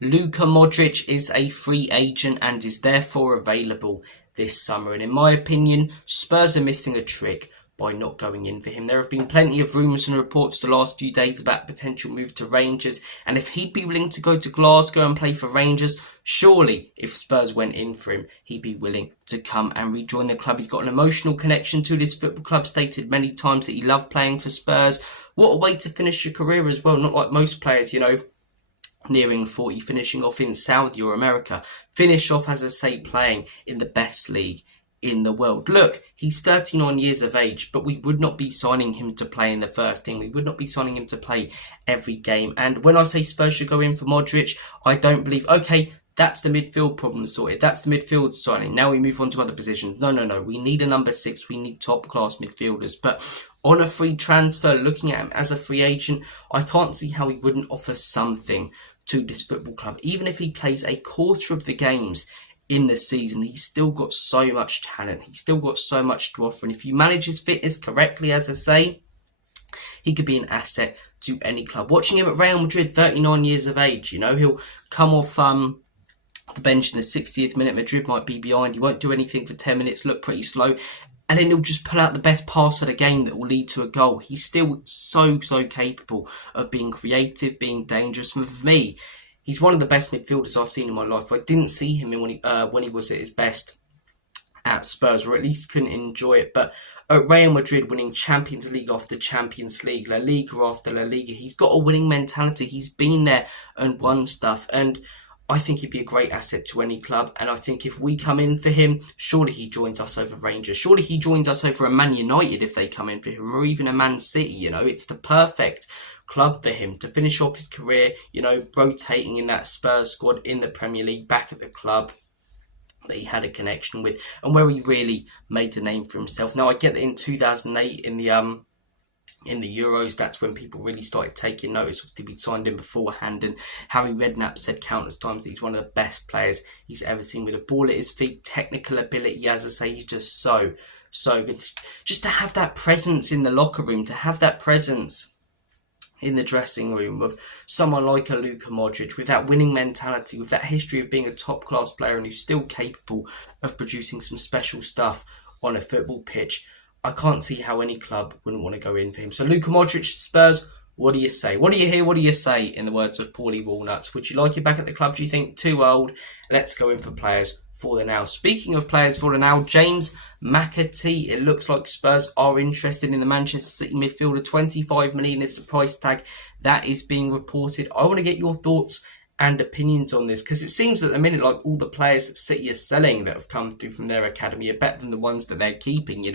Luka Modric is a free agent and is therefore available this summer. And in my opinion, Spurs are missing a trick by not going in for him. There have been plenty of rumours and reports the last few days about potential move to Rangers. And if he'd be willing to go to Glasgow and play for Rangers, surely if Spurs went in for him, he'd be willing to come and rejoin the club. He's got an emotional connection to this football club, stated many times that he loved playing for Spurs. What a way to finish your career as well. Not like most players, nearing 40, finishing off in Saudi or America. Finish off, as I say, playing in the best league in the world. Look, he's 39 years of age, but we would not be signing him to play in the first team. We would not be signing him to play every game. And when I say Spurs should go in for Modric, I don't believe, okay, that's the midfield problem sorted. That's the midfield signing. Now we move on to other positions. No. We need a number 6. We need top class midfielders. But on a free transfer, looking at him as a free agent, I can't see how he wouldn't offer something to this football club. Even if he plays a quarter of the games in the season, he's still got so much talent. He's still got so much to offer. And if you manage his fitness correctly, as I say, he could be an asset to any club. Watching him at Real Madrid, 39 years of age, he'll come off the bench in the 60th minute. Madrid might be behind. He won't do anything for 10 minutes, look pretty slow. And then he'll just pull out the best pass of the game that will lead to a goal. He's still so capable of being creative, being dangerous. And for me, he's one of the best midfielders I've seen in my life. I didn't see him when he was at his best at Spurs, or at least couldn't enjoy it. But at Real Madrid, winning Champions League after Champions League, La Liga after La Liga, he's got a winning mentality. He's been there and won stuff. And I think he'd be a great asset to any club. And I think if we come in for him, surely he joins us over Rangers. Surely he joins us over a Man United if they come in for him, or even a Man City. It's the perfect club for him to finish off his career, rotating in that Spurs squad in the Premier League, back at the club that he had a connection with and where he really made a name for himself. Now, I get that in 2008 in the Euros, that's when people really started taking notice. Obviously, we'd signed him beforehand, and Harry Redknapp said countless times that he's one of the best players he's ever seen, with a ball at his feet, technical ability, as I say, he's just so good. Just to have that presence in the locker room, to have that presence in the dressing room of someone like a Luka Modric, with that winning mentality, with that history of being a top-class player and who's still capable of producing some special stuff on a football pitch, I can't see how any club wouldn't want to go in for him. So Luka Modric, Spurs, what do you say? What do you hear? What do you say, in the words of Paulie Walnuts? Would you like it back at the club? Do you think too old? Let's go in for players for the now. Speaking of players for the now, James Mcatee. It looks like Spurs are interested in the Manchester City midfielder. 25 million is the price tag that is being reported. I want to get your thoughts and opinions on this, because it seems at the minute like all the players that City are selling that have come through from their academy are better than the ones that they're keeping.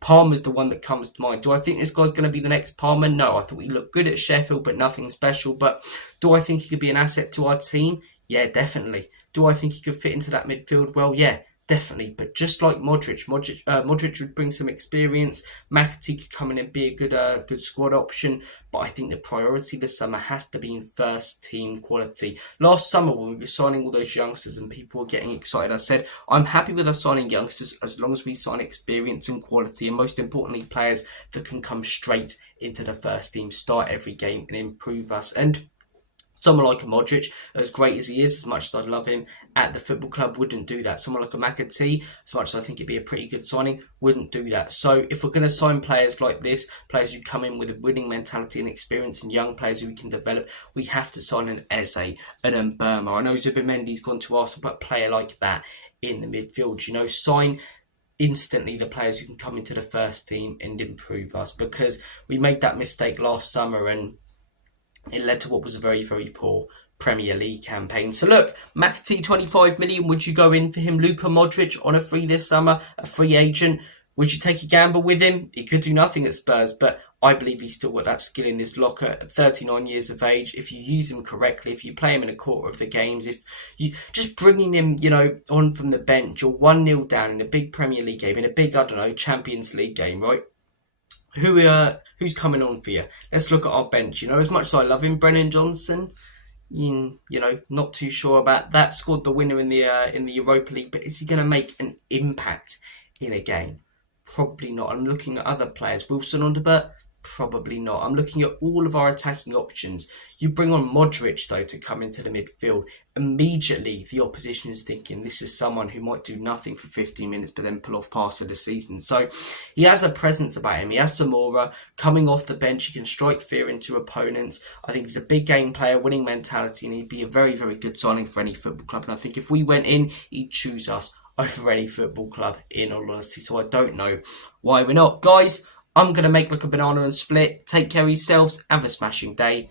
Palmer's the one that comes to mind. Do I think this guy's going to be the next Palmer? No, I thought he looked good at Sheffield, but nothing special. But do I think he could be an asset to our team? Yeah, definitely. Do I think he could fit into that midfield? Well, yeah, definitely. But just like Modric would bring some experience. Mcatee could come in and be a good squad option. But I think the priority this summer has to be in first team quality. Last summer, when we were signing all those youngsters and people were getting excited, I said, I'm happy with us signing youngsters as long as we sign experience and quality, and most importantly, players that can come straight into the first team, start every game and improve us. And someone like a Modric, as great as he is, as much as I'd love him at the football club, wouldn't do that. Someone like a Mcatee, as much as I think it'd be a pretty good signing, wouldn't do that. So if we're going to sign players like this, players who come in with a winning mentality and experience, and young players who we can develop, we have to sign an Eze, an Mbeumo. I know Zubimendi's gone to Arsenal, but a player like that in the midfield, sign instantly the players who can come into the first team and improve us, because we made that mistake last summer and it led to what was a very, very poor Premier League campaign. So look, Mcatee, 25 million. Would you go in for him? Luka Modric on a free this summer, a free agent. Would you take a gamble with him? He could do nothing at Spurs, but I believe he's still got that skill in his locker at 39 years of age. If you use him correctly, if you play him in a quarter of the games, if you just bringing him, on from the bench, or 1-0 down in a big Premier League game, in a big, Champions League game, right? Who's coming on for you? Let's look at our bench. As much as I love him, Brennan Johnson, not too sure about that. Scored the winner in the Europa League, but is he going to make an impact in a game? Probably not. I'm looking at other players. Wilson Onderberg, Probably not. I'm looking at all of our attacking options. You bring on Modric, though, to come into the midfield. Immediately, the opposition is thinking this is someone who might do nothing for 15 minutes but then pull off pass of the season. So he has a presence about him. He has some aura. Coming off the bench, he can strike fear into opponents. I think he's a big game player, winning mentality, and he'd be a very, very good signing for any football club. And I think if we went in, he'd choose us over any football club, in all honesty. So I don't know why we're not. Guys, I'm going to make like a banana and split. Take care of yourselves. Have a smashing day.